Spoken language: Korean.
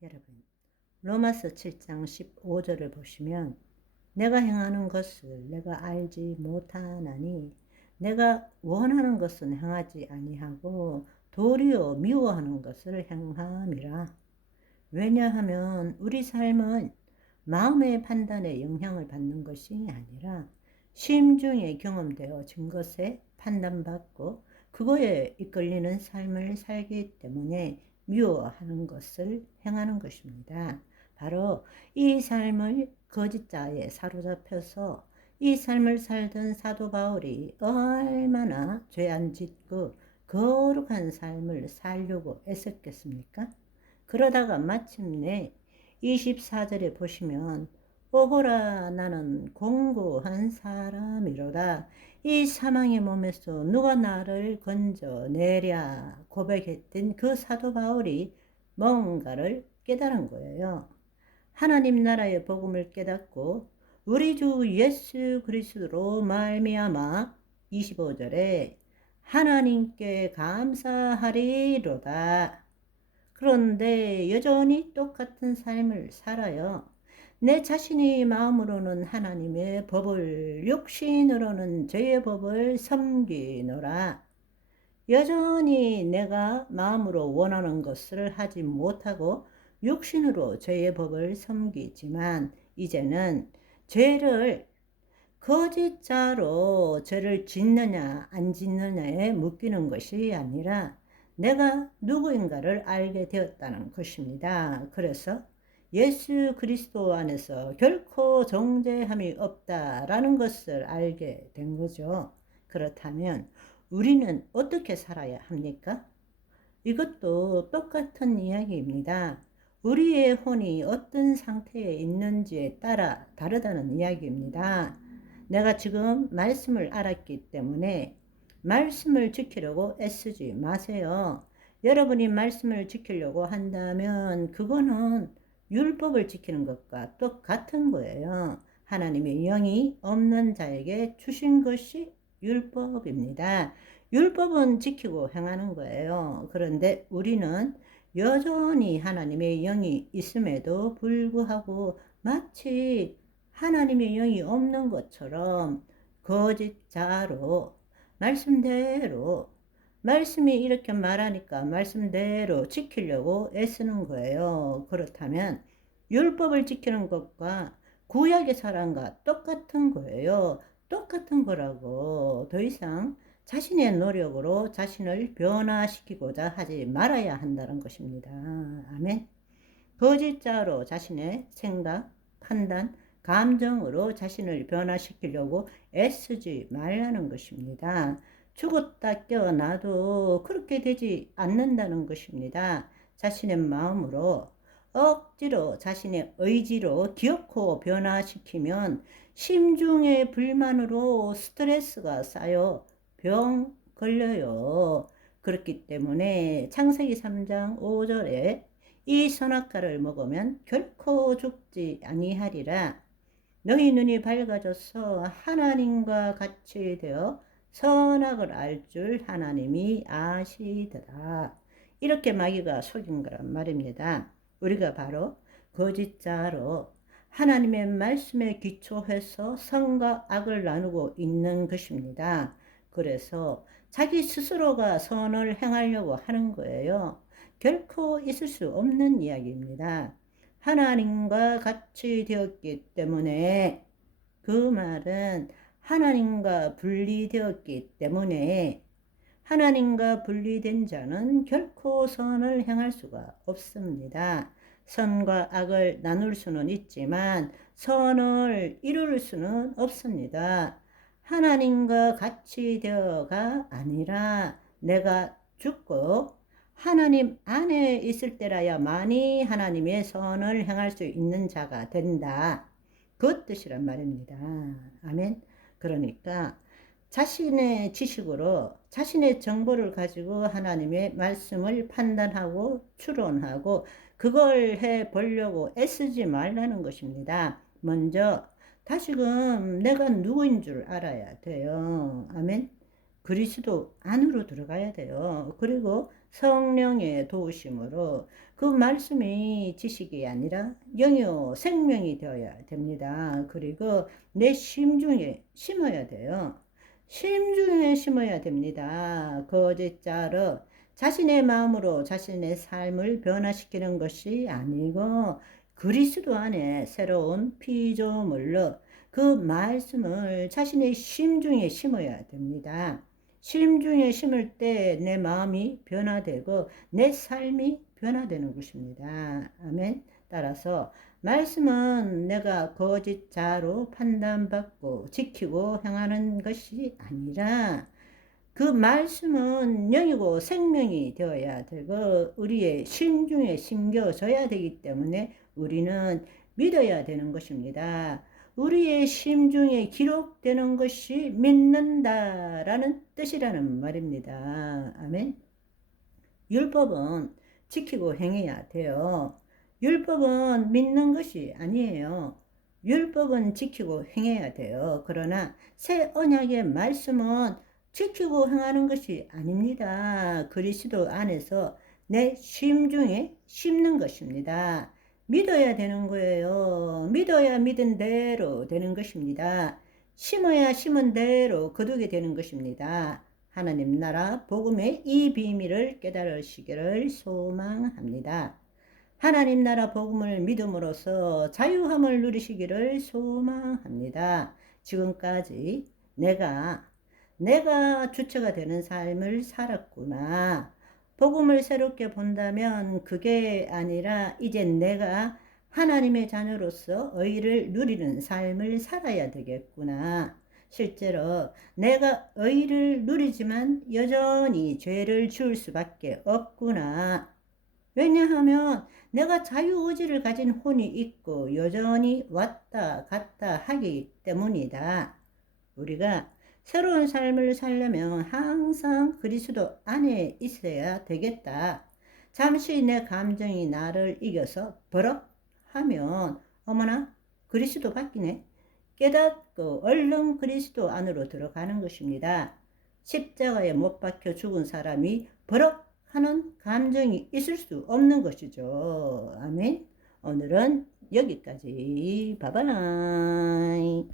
여러분, 로마서 7장 15절을 보시면 내가 행하는 것을 내가 알지 못하나니 내가 원하는 것은 행하지 아니하고 도리어 미워하는 것을 행함이라. 왜냐하면 우리 삶은 마음의 판단에 영향을 받는 것이 아니라 심중에 경험되어진 것에 판단받고 그거에 이끌리는 삶을 살기 때문에 미워하는 것을 행하는 것입니다. 바로 이 삶을 거짓자에 사로잡혀서 이 삶을 살던 사도 바울이 얼마나 죄 안 짓고 거룩한 삶을 살려고 애썼겠습니까? 그러다가 마침내 24절에 보시면 오호라 나는 공고한 사람이로다. 이 사망의 몸에서 누가 나를 건져내랴 고백했던 그 사도 바울이 뭔가를 깨달은 거예요. 하나님 나라의 복음을 깨닫고 우리 주 예수 그리스도로 말미암아 25절에 하나님께 감사하리로다. 그런데 여전히 똑같은 삶을 살아요. 내 자신이 마음으로는 하나님의 법을, 육신으로는 죄의 법을 섬기노라. 여전히 내가 마음으로 원하는 것을 하지 못하고 육신으로 죄의 법을 섬기지만 이제는 죄를 거짓자로 죄를 짓느냐 안 짓느냐에 묶이는 것이 아니라 내가 누구인가를 알게 되었다는 것입니다. 그래서 예수 그리스도 안에서 결코 정죄함이 없다라는 것을 알게 된 거죠. 그렇다면 우리는 어떻게 살아야 합니까? 이것도 똑같은 이야기입니다. 우리의 혼이 어떤 상태에 있는지에 따라 다르다는 이야기입니다. 내가 지금 말씀을 알았기 때문에 말씀을 지키려고 애쓰지 마세요. 여러분이 말씀을 지키려고 한다면 그거는 율법을 지키는 것과 똑같은 거예요. 하나님의 영이 없는 자에게 주신 것이 율법입니다. 율법은 지키고 행하는 거예요. 그런데 우리는 여전히 하나님의 영이 있음에도 불구하고 마치 하나님의 영이 없는 것처럼 거짓자로 말씀대로 말씀이 이렇게 말하니까 말씀대로 지키려고 애쓰는 거예요. 그렇다면 율법을 지키는 것과 구약의 사람과 똑같은 거예요. 똑같은 거라고. 더 이상 자신의 노력으로 자신을 변화시키고자 하지 말아야 한다는 것입니다. 아멘. 거짓자로 자신의 생각, 판단, 감정으로 자신을 변화시키려고 애쓰지 말라는 것입니다. 죽었다 깨어나도 그렇게 되지 않는다는 것입니다. 자신의 마음으로 억지로 자신의 의지로 기어코 변화시키면 심중의 불만으로 스트레스가 쌓여 병 걸려요. 그렇기 때문에 창세기 3장 5절에 이 선악과를 먹으면 결코 죽지 아니하리라. 너희 눈이 밝아져서 하나님과 같이 되어 선악을 알 줄 하나님이 아시더라. 이렇게 마귀가 속인 거란 말입니다. 우리가 바로 거짓자로 하나님의 말씀에 기초해서 선과 악을 나누고 있는 것입니다. 그래서 자기 스스로가 선을 행하려고 하는 거예요. 결코 있을 수 없는 이야기입니다. 하나님과 같이 되었기 때문에 그 말은 하나님과 분리되었기 때문에 하나님과 분리된 자는 결코 선을 행할 수가 없습니다. 선과 악을 나눌 수는 있지만 선을 이룰 수는 없습니다. 하나님과 같이 되어가 아니라 내가 죽고 하나님 안에 있을 때라야만이 하나님의 선을 행할 수 있는 자가 된다. 그 뜻이란 말입니다. 아멘. 그러니까 자신의 지식으로 자신의 정보를 가지고 하나님의 말씀을 판단하고 추론하고 그걸 해 보려고 애쓰지 말라는 것입니다. 먼저 다시금 내가 누구인 줄 알아야 돼요. 아멘. 그리스도 안으로 들어가야 돼요. 그리고 성령의 도우심으로 그 말씀이 지식이 아니라 영이요 생명이 되어야 됩니다. 그리고 내 심중에 심어야 돼요. 심중에 심어야 됩니다. 거짓자로 자신의 마음으로 자신의 삶을 변화시키는 것이 아니고 그리스도 안에 새로운 피조물로 그 말씀을 자신의 심중에 심어야 됩니다. 심중에 심을 때 내 마음이 변화되고 내 삶이 변화되는 것입니다. 아멘. 따라서 말씀은 내가 거짓자로 판단받고 지키고 행하는 것이 아니라 그 말씀은 영이고 생명이 되어야 되고 우리의 심중에 심겨져야 되기 때문에 우리는 믿어야 되는 것입니다. 우리의 심중에 기록되는 것이 믿는다라는 뜻이라는 말입니다. 아멘. 율법은 지키고 행해야 돼요. 율법은 믿는 것이 아니에요. 율법은 지키고 행해야 돼요. 그러나 새 언약의 말씀은 지키고 행하는 것이 아닙니다. 그리스도 안에서 내 심중에 심는 것입니다. 믿어야 되는 거예요. 믿어야 믿은 대로 되는 것입니다. 심어야 심은 대로 거두게 되는 것입니다. 하나님 나라 복음의 이 비밀을 깨달으시기를 소망합니다. 하나님 나라 복음을 믿음으로써 자유함을 누리시기를 소망합니다. 지금까지 내가 주체가 되는 삶을 살았구나. 복음을 새롭게 본다면 그게 아니라 이제 내가 하나님의 자녀로서 의를 누리는 삶을 살아야 되겠구나. 실제로 내가 의를 누리지만 여전히 죄를 지을 수밖에 없구나. 왜냐하면 내가 자유의지를 가진 혼이 있고 여전히 왔다 갔다 하기 때문이다. 우리가 새로운 삶을 살려면 항상 그리스도 안에 있어야 되겠다. 잠시 내 감정이 나를 이겨서 버럭 하면 어머나 그리스도 바뀌네. 깨닫고 얼른 그리스도 안으로 들어가는 것입니다. 십자가에 못 박혀 죽은 사람이 버럭 하는 감정이 있을 수 없는 것이죠. 아멘. 오늘은 여기까지. 바바나이.